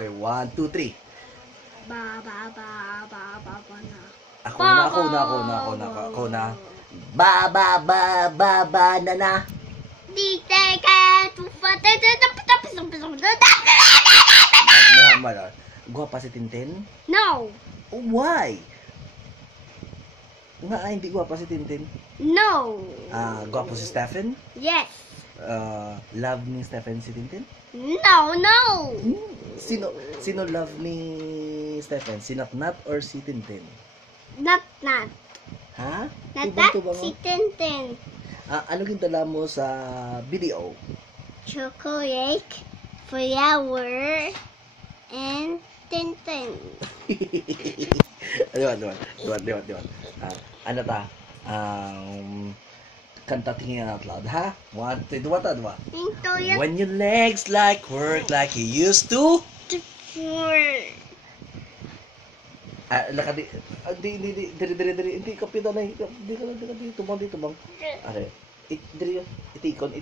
Okay, 1, 2, 3. Ba na. Ako na. Banana. Di teka, Mala. Guwapa si Tintin? No. Why? Nga hindi guwapa si Tintin. No. Guwapo si Stephen? Yes. Love ni Stephen si Tintin? No. Sino love ni Stephen? Si Nat or si Tintin? Not. Ha? Not Tubang-tubang mo? si Tintin. Ano gintala mo sa video? Chocolate, flower, and Tintin. Diwan. Ano ta? Kanta tingin out loud, ha? 1, 2, 2. Ito yung When your legs work like you used to. Lakadi. Diri. Hindi ka pita na. Hindi ka dito, bang. Are. Itikon.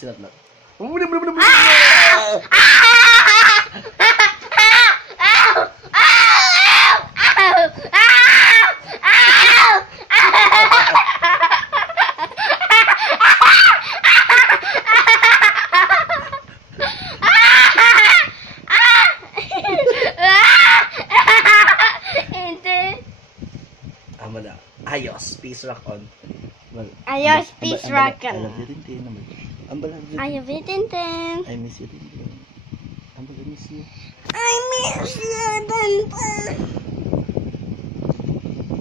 Sinat. Amala. Ayos. Peace rock on. Ayos, peace rock on. I love you, Tintin. I love you, Tintin. I miss you, Tintin. I miss you. I miss you, Tintin.